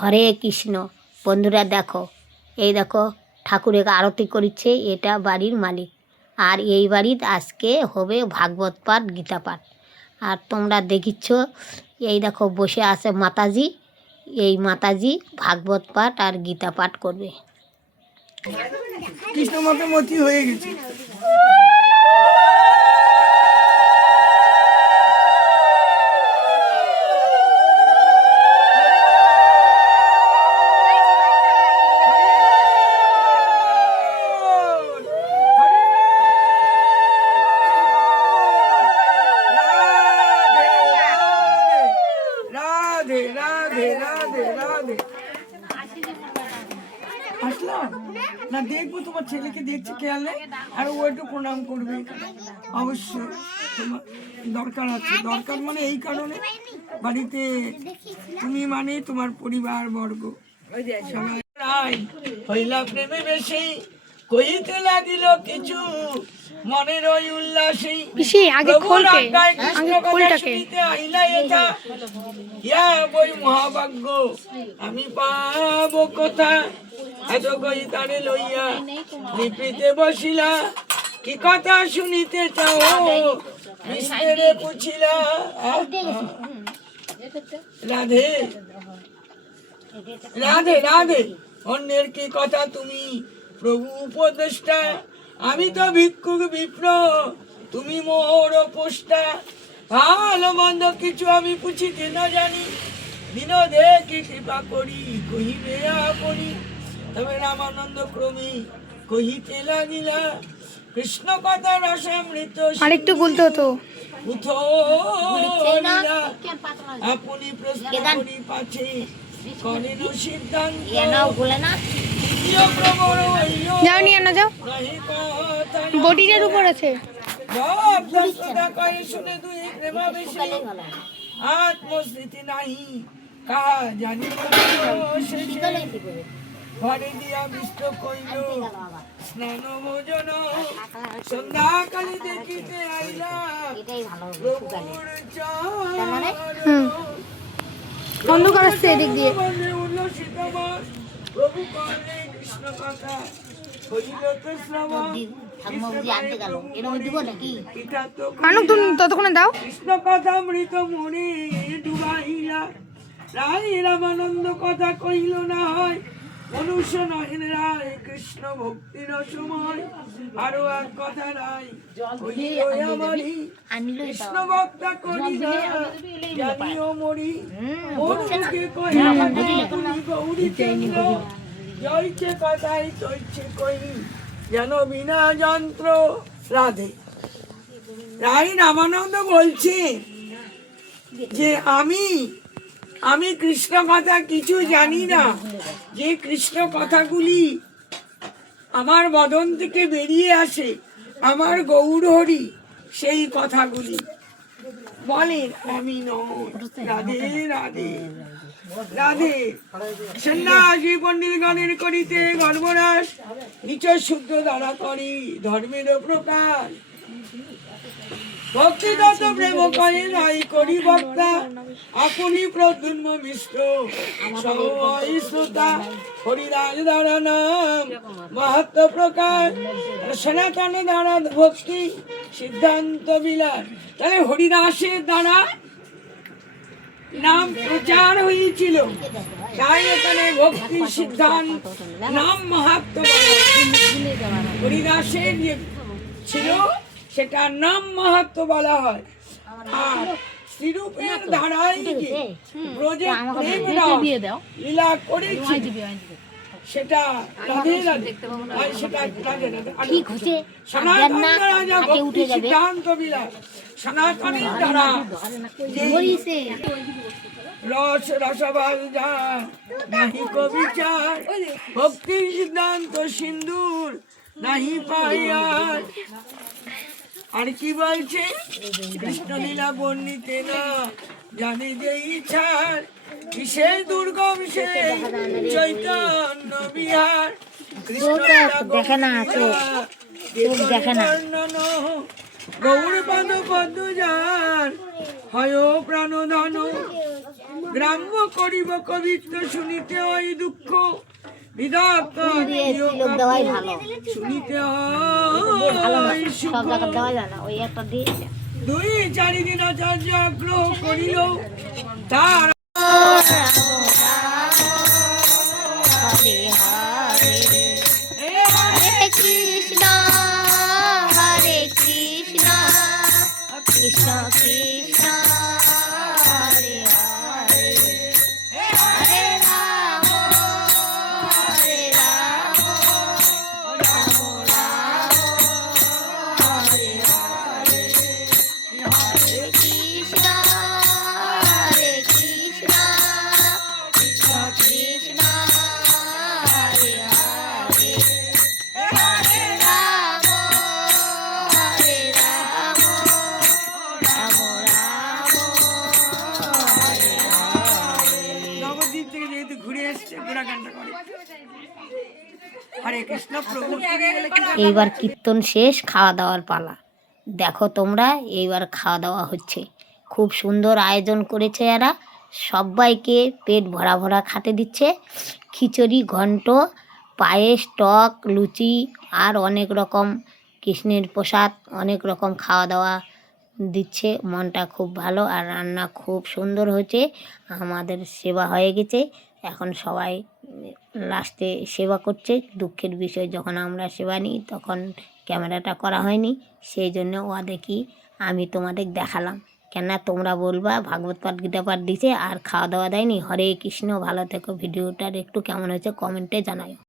হরে কৃষ্ণ। বন্ধুরা দেখো, এই দেখো ঠাকুরের আরতি করছে, এটা বাড়ির মালিক। আর এই বাড়ির আজকে হবে ভাগবত পাঠ, গীতা পাঠ। আর তোমরা দেখিচ্ছ, এই দেখো বসে আছে মাতাজি। এই মাতাজি ভাগবত পাঠ আর গীতা পাঠ করবে। কৃষ্ণ মতি হয়ে গেছে। আসলাম না, দেখবো তোমার ছেলেকে দেখছি খেয়ালে, আর ও একটু প্রণাম করবে অবশ্যই। তোমার দরকার আছে, দরকার মানে এই কারণে বাড়িতে তুমি মানে তোমার পরিবার বর্গ সবাই হইলা প্রেমে বেশি, কইতে লাগিল কিছু মনের ওই উল্লাসে বই মহাভাগ্য আমি পাবো কথা, এত কই তারে লইয়া লিপিতে বসিলা, কি কথা শুনিতে চাও মিস্ত্রে পুছিলা। রাধে রাধে রাধে, অন্যের কি কথা তুমি প্রভু উপদেষ্টা, আমি তো ভিক্ষুক বিপ্র তুমি মোর পোষ্টা, ভালো মন্দ কিছু আমি পুছিতে না জানি, দিন দেখি কৃপা করি কহিবে আপনি। তবে রামানন্দ ক্রমে কহিতে লাগিলা, কৃষ্ণ কথা রসামৃত আরেকটু বলতে হতো। আপনি প্রশ্ন করি পাছে করেন সিদ্ধান্ত, যাও নিয়ে না যাও, বডিটার উপর আছে। আত্মস্থিতি নাহি কাহা জানি, ঘরে দিয়া বিষ্ট কইল স্নান ভোজন, সন্ধ্যাকালে দেখিতে আইলা অন্ধকার আসছে এদিক দিয়ে। প্রভু করলে কৃষ্ণ কথা হইল তো শ্রবণ, ততক্ষণে দাও। কৃষ্ণ কথা মৃত মনে ডুবাইলা, রায় রামানন্দ কথা কইল না হয়, মনুষ্য নহেন রায় কৃষ্ণ ভক্তির সময়, আরো এক কথা রায় আমারি কৃষ্ণ ভক্তা করি জানিও মরি, মনুকে কহি গৌরী চন্দ্র, জয়ছে কথাই তৈছে কই যেন বিনা যন্ত্র। রাধে। রায় রামানন্দ বলছে যে আমি কৃষ্ণ কথা কিছু জানি না, যে কৃষ্ণ কথাগুলি আমার বদন থেকে বেরিয়ে আসে, আমার গৌর হরি সেই কথাগুলি বলেন, আমি নয়। রাধে রাধে রাধে। সন্ন্যাসী পণ্ডিত গণের করিতে গর্ভরাস, নিচ শুদ্ধ দ্বারা করি ধর্মের প্রকাশ, ভক্তিগত প্রেম করে নাই করি বক্তা, আপনি প্রদ্যুম্ন মিশ্র সবাই শ্রোতা, হরিদাস দ্বারা নাম মাহাত্ম প্রকাশ, সনাতন দ্বারা ভক্তি সিদ্ধান্ত বিলাস। তাহলে হরিদাসের দ্বারা নাম প্রচার হয়েছিল, তাই এখানে ভক্তি সিদ্ধান্ত নাম মাহাত্ম হরিদাসের যে ছিল সেটা নাম মাহাত্ম বলা হয়। আর শ্রীরূপের ধারায় ব্রজে প্রেম রস লীলা করেছে সেটা রাধে রাধে, সেটা রাধে রাধে। সনাতন রাজা ভক্তি সিদ্ধান্ত বিলাস, সনাতনের দ্বারা রস রসবাল যা নাহি কবিচার, ভক্তির সিদ্ধান্ত সিন্দুর নাহি পাইয়ার। আর কি বলছে, কৃষ্ণলীলা বর্ণিতে না জানে যে ইচ্ছার, কিসে দুর্গম সে চৈতন্য বিহার, দেখে না, দেখে না। গৌর পদ পদ্ম যার হয় প্রাণ ধন, গ্রাম্য করিব কবিত্ব শুনিতে হয় দুঃখ বিধাতা দিও লোক দেওয়াই কাব্য ভালো, শুনিতে ভালো না, হয় সুখ। সব জায়গা দেওয়া যায় না, ওই একটা দিয়ে দুই চারিদিন আচার্য আগ্রহ করিল তার হরে হরে হরে কৃষ্ণ হরে কৃষ্ণ কৃষ্ণ কৃষ্ণ হরে হরে হরে রাম হরে রাম রাম রাম হরে হরে হরে কৃষ্ণ হরে কৃষ্ণ কৃষ্ণ কৃষ্ণ হরে হরে হরে রাম হরে রাম রাম রাম হরে হরে। নবদ্বীপ থেকে যেহেতু ঘুরে এসছে ঘোড়া গানটা করে হরে কৃষ্ণ প্রভু। এইবার কীর্তন শেষ, খাওয়া দাওয়ার পালা। দেখো তোমরা, এইবার খাওয়া দাওয়া হচ্ছে। খুব সুন্দর আয়োজন করেছে এরা, সবাইকে পেট ভরা ভরা খেতে দিচ্ছে। খিচুড়ি, ঘন্ট, পায়েস, টক, লুচি আর অনেক রকম কৃষ্ণের প্রসাদ, অনেক রকম খাওয়া দাওয়া দিচ্ছে। মনটা খুব ভালো আর রান্না খুব সুন্দর হয়েছে। আমাদের সেবা হয়ে গেছে, এখন সবাই লাস্টে সেবা করছে। দুঃখের বিষয়, যখন আমরা সেবা নিই তখন ক্যামেরাটা করা হয়নি, সেই জন্য ওদেরকে আমি তোমাদের দেখালাম। কেননা তোমরা বলবা ভাগবত পাঠ গীতা পাঠ দিছে আর খাওয়া দাওয়া দেয়নি। হরে কৃষ্ণ, ভালো থেকো। ভিডিওটার একটু কেমন হয়েছে কমেন্টে জানাও।